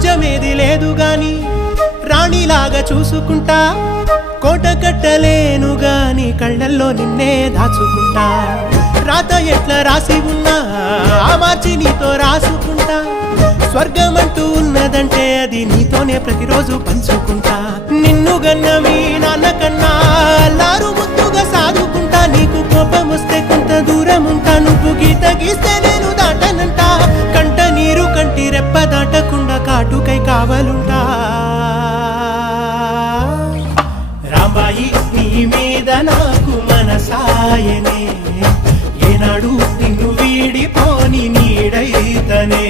రాజ్యమేది లేదు గాని రాణిలాగా చూసుకుంటా కోట కట్టలేను గాని కళ్ళల్లో నిన్నే దాచుకుంటా రాత ఎట్లా రాసి ఉన్నా ఆ మార్చి నీతో రాసుకుంటా స్వర్గమంటూ ఉన్నదంటే అది నీతోనే ప్రతిరోజు పంచుకుంటా నిన్ను గన్న మీ నాన్న కన్నా లారు ముద్దుగా సాదుకుంటా నీకు కోపం వస్తే కొంత దూరం ఉంటా నువ్వు గీత గీస్తే నేను దాటనంట కంట నీరు కంటి రెప్ప దాటకుండా కాటుకై కావలుంటా రాంబాయి నీ మీద నాకు మనసాయనే ఏనాడు నిన్ను వీడిపోని నీడైతనే